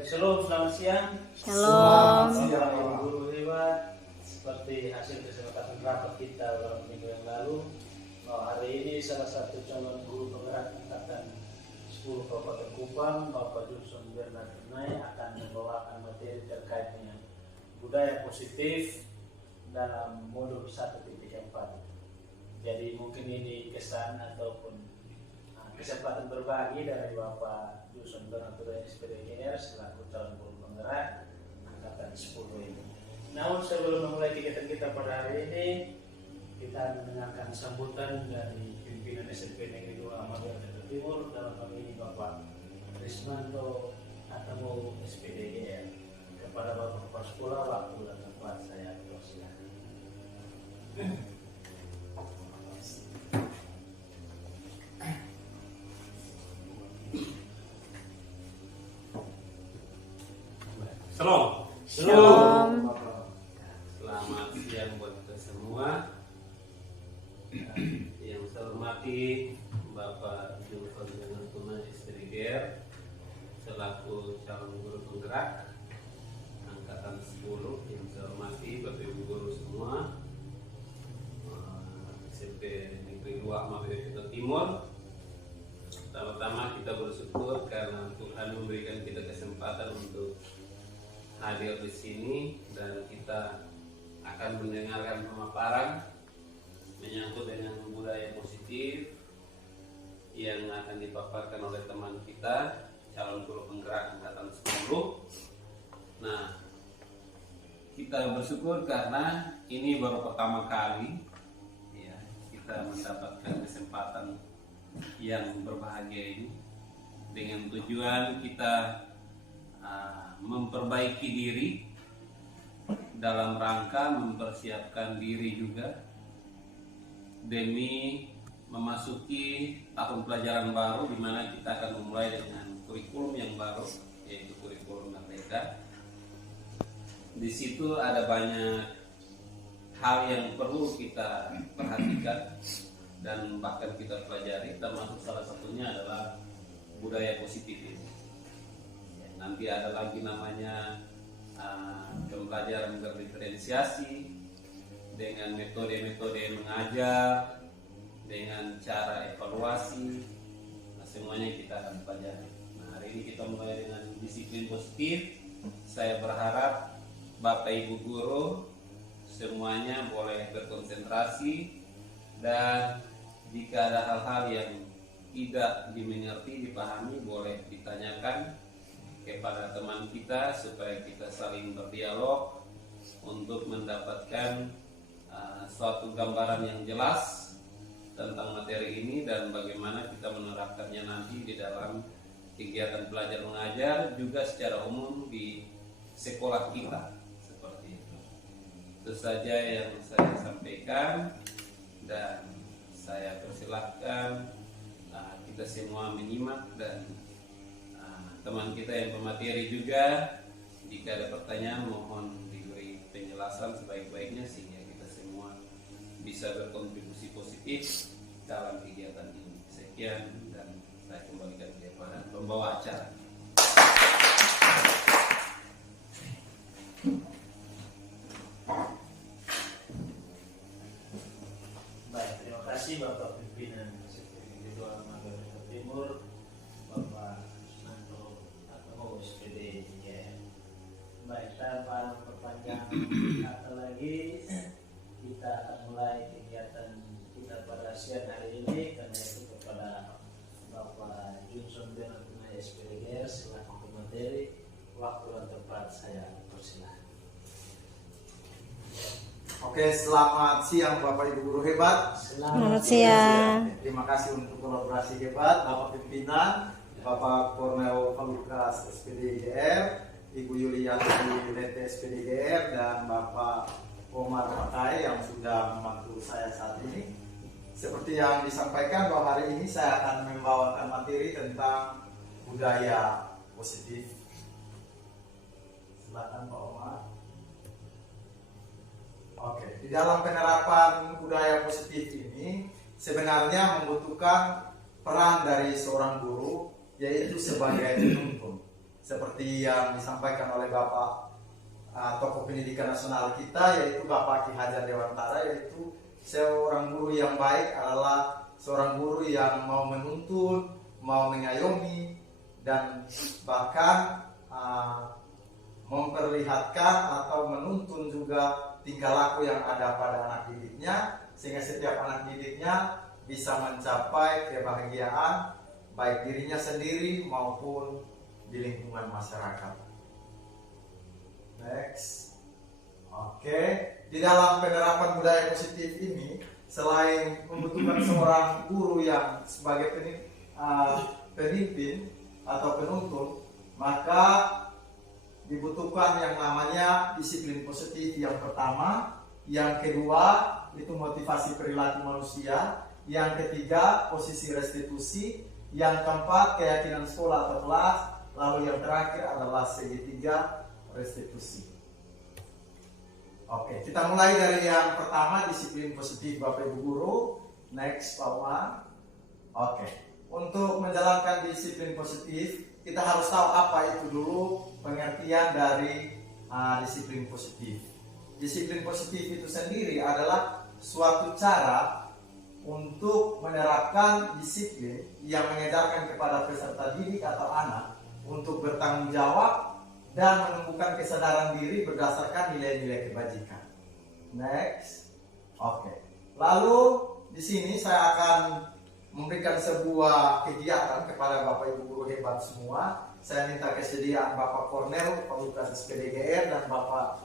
Baik, selamat siang. Shalom. Bapak Guru hebat, seperti hasil kesepakatan rapat kita beberapa minggu yang lalu, bahwa hari ini salah satu calon guru penggerak angkatan 10 Kabupaten Kupang, Bapak Johnson Bernard Tunai, akan membawakan materi terkait dengan budaya positif dalam modul 1.4. Jadi mungkin ini kesan ataupun kesempatan berbagi dari Bapak Johnson Bernard Tunai SPDGR selaku calon guru penggerak angkatan 10 ini. Namun sebelum memulai kegiatan kita pada hari ini, kita mendengarkan sambutan dari pimpinan SMP Negeri 2 Magelang Jawa Timur, dalam hal ini Bapak Rismanto atau SPDGR. Kepada Bapak Kepala Sekolah, waktu dan tempat saya persilakan. Shalom. Shalom. Selamat siang buat kita semua. Yang saya hormati Bapak Johnson Bernard Tunai SPDGR selaku calon guru penggerak angkatan 10. Yang saya hormati Bapak Ibu guru semua, SMP Negeri 2 Magelang Jawa Timur. Pertama-tama kita bersyukur karena Tuhan memberikan kita kesempatan untuk hadir di sini dan kita akan mendengarkan pemaparan menyangkut dengan budaya positif yang akan dipaparkan oleh teman kita calon guru penggerak angkatan 10. Nah, kita bersyukur karena ini baru pertama kali ya, kita mendapatkan kesempatan yang berbahagia ini dengan tujuan kita memperbaiki diri dalam rangka mempersiapkan diri juga demi memasuki tahun pelajaran baru, di mana kita akan memulai dengan kurikulum yang baru, yaitu kurikulum Merdeka. Di situ ada banyak hal yang perlu kita perhatikan dan bahkan kita pelajari, termasuk salah satunya adalah budaya positif ini. Nanti ada lagi namanya pembelajaran berdiferensiasi dengan metode-metode mengajar, dengan cara evaluasi. Nah, semuanya kita akan pelajari. Nah, hari ini kita mulai dengan disiplin positif. Saya berharap Bapak Ibu guru semuanya boleh berkonsentrasi, dan jika ada hal-hal yang tidak dimengerti, dipahami, boleh ditanyakan kepada teman kita supaya kita saling berdialog untuk mendapatkan suatu gambaran yang jelas tentang materi ini dan bagaimana kita menerapkannya nanti di dalam kegiatan belajar mengajar juga secara umum di sekolah kita, seperti itu. Itu saja yang saya sampaikan dan saya persilahkan kita semua menyimak, dan teman kita yang pemateri juga jika ada pertanyaan mohon diberi penjelasan sebaik-baiknya sehingga kita semua bisa berkontribusi positif dalam kegiatan ini. Sekian, dan saya kembalikan kepada pembawa acara. Baik, terima kasih Bapak Pimpinan SPDG 2 Magelang Jawa Timur, Bapak Rismanto atau SPDGR. Baik, tanpa memperpanjang kata lagi, kita akan mulai kegiatan kita pada siang hari ini. Karena itu kepada Bapak Johnson Bernard Tunai SPDGR selaku pemateri, waktu dan tempat saya persilahkan. Oke, selamat siang Bapak Ibu guru hebat. Selamat siang. Terima kasih untuk kolaborasi hebat Bapak Pimpinan, Bapak Kornel Falukas SPDGR, Ibu Yulianti Lete SPDGR, dan Bapak Omar Pakai yang sudah membantu saya saat ini. Seperti yang disampaikan bahwa hari ini saya akan membawakan materi tentang budaya positif. Silakan Pak Omar. Oke, di dalam penerapan budaya positif ini sebenarnya membutuhkan peran dari seorang guru, yaitu sebagai penuntun. seperti yang disampaikan oleh Bapak tokoh pendidikan nasional kita, yaitu Bapak Ki Hajar Dewantara, yaitu seorang guru yang baik adalah seorang guru yang mau menuntun, mau mengayomi, dan bahkan memperlihatkan atau menuntun juga tingkah laku yang ada pada anak didiknya, sehingga setiap anak didiknya bisa mencapai kebahagiaan baik dirinya sendiri maupun di lingkungan masyarakat. Next. Oke, di dalam penerapan budaya positif ini, selain membutuhkan seorang guru yang sebagai pemimpin atau penuntun, maka dibutuhkan yang namanya disiplin positif yang pertama, yang kedua itu motivasi perilaku manusia, yang ketiga posisi restitusi, yang keempat keyakinan sekolah atau kelas, lalu yang terakhir adalah segitiga restitusi. Oke, kita mulai dari yang pertama, disiplin positif Bapak Ibu Guru. Next, Pak Umar. Oke, untuk menjalankan disiplin positif, kita harus tahu apa itu dulu pengertian dari disiplin positif. Disiplin positif itu sendiri adalah suatu cara untuk menerapkan disiplin yang mengajarkan kepada peserta didik atau anak untuk bertanggung jawab dan menumbuhkan kesadaran diri berdasarkan nilai-nilai kebajikan. Next. Oke. Lalu di sini saya akan memberikan sebuah kegiatan kepada Bapak Ibu guru hebat semua. Saya minta kesediaan Bapak Kornel, Pak Lukas SPDGR, dan Bapak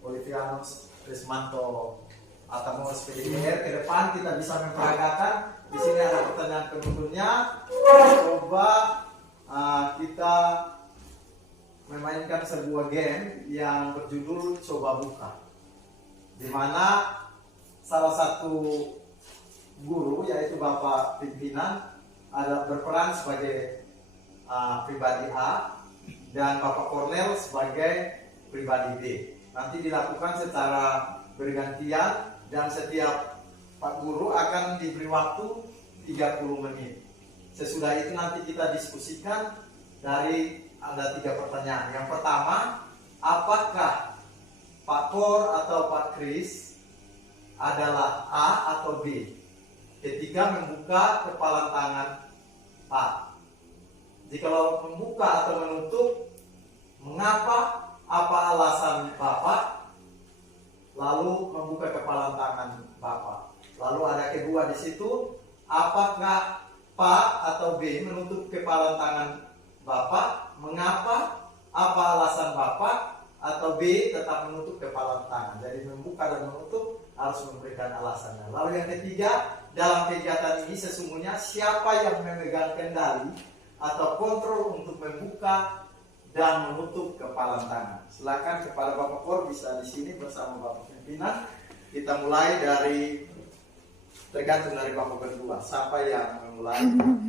Olivianus Rismanto atau SPDGR. Ke depan kita bisa memperagakan. Di sini ada pertanyaan penuntunnya. Coba kita memainkan sebuah game yang berjudul Coba Buka, di mana salah satu guru, yaitu Bapak pimpinan, ada berperan sebagai pribadi A dan Bapak Kornel sebagai pribadi B. Nanti dilakukan secara bergantian dan setiap Pak Guru akan diberi waktu 30 menit. Sesudah itu nanti kita diskusikan dari ada 3 pertanyaan. Yang pertama, apakah Pak Kor atau Pak Kris adalah A atau B ketika membuka kepalan tangan Pak? Jikalau membuka atau menutup, mengapa? Apa alasan Bapak? Lalu membuka kepalan tangan Bapak. Lalu ada kedua di situ, apakah Pak atau B menutup kepalan tangan Bapak? Mengapa? Apa alasan Bapak? Atau B tetap menutup kepalan tangan? Jadi membuka dan menutup harus memberikan alasannya. Lalu yang ketiga, dalam kegiatan ini sesungguhnya siapa yang memegang kendali atau kontrol untuk membuka dan menutup kepalan tangan? Silakan kepada Bapak Kor, bisa di sini bersama Bapak pimpinan. Kita mulai dari, tergantung dari Bapak berdua, siapa yang memulai.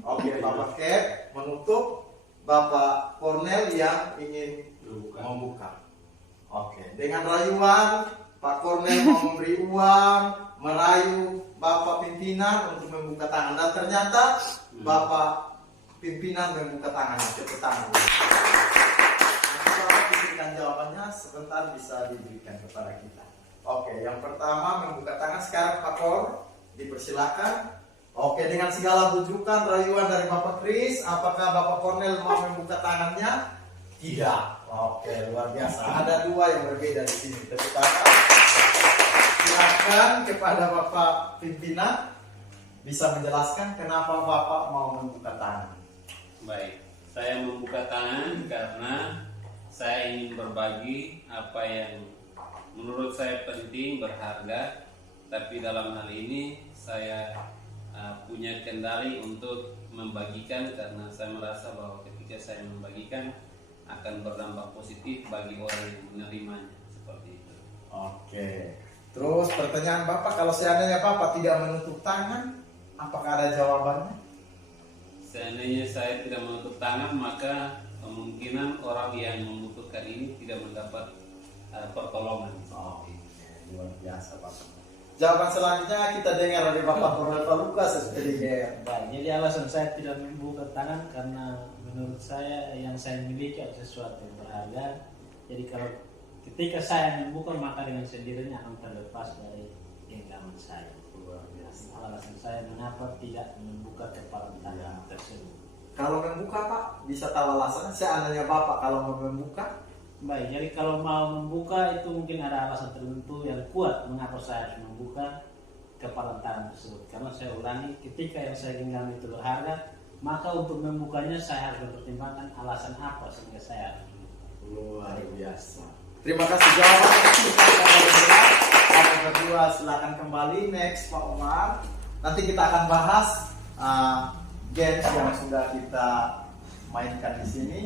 Oke, Bapak Kep menutup, Bapak Kornel yang ingin membuka. Oke, dengan rayuan Pak Kornel mau memberi uang, merayu Bapak pimpinan untuk membuka tangan, dan ternyata Bapak pimpinan membuka tangannya. Tepuk tangan. Nanti Bapak berikan jawabannya sebentar, bisa diberikan kepada kita. Oke, yang pertama membuka tangan. Sekarang Pak Kor dipersilakan. Oke, dengan segala bujukan rayuan dari Bapak Kris, apakah Bapak Kornel mau membuka tangannya? Tidak. Oke, luar biasa. Ada 2 yang berbeda di sini. Tepuk tangan. Silakan kepada Bapak pimpinan, bisa menjelaskan kenapa Bapak mau membuka tangan. Baik, saya membuka tangan karena saya ingin berbagi apa yang menurut saya penting, berharga, tapi dalam hal ini saya punya kendali untuk membagikan karena saya merasa bahwa ketika saya membagikan akan berdampak positif bagi orang yang menerimanya, seperti itu. Oke. Terus pertanyaan Bapak, kalau seandainya Bapak tidak menutup tangan, apakah ada jawabannya? Seandainya saya tidak menutup tangan, maka kemungkinan orang yang membutuhkan ini tidak mendapat pertolongan. Luar biasa Bapak. Jawaban selanjutnya kita dengar dari Bapak Kornel Lukas SPDGR. Baik, jadi alasan saya tidak membuka tangan karena menurut saya yang saya miliki adalah sesuatu yang berharga. Jadi kalau ketika saya membuka maka dengan sendirinya akan terlepas dari genggaman saya. Luar biasa. Alasan saya mengapa tidak membuka kepalan tangan tersebut. Kalau membuka Pak, bisa tahu alasannya? Seandainya Bapak kalau mau membuka, Baik, jadi kalau mau membuka itu mungkin ada alasan tertentu yang kuat mengapa saya harus membuka kepalan tangan tersebut. Karena saya ulangi, ketika yang saya genggam itu berharga, maka untuk membukanya saya harus mempertimbangkan alasan apa sehingga saya harus membuka. luar biasa. Terima kasih jawabannya. Bapak berdua silakan kembali next Pak Omar. Nanti kita akan bahas games yang sudah kita mainkan di sini.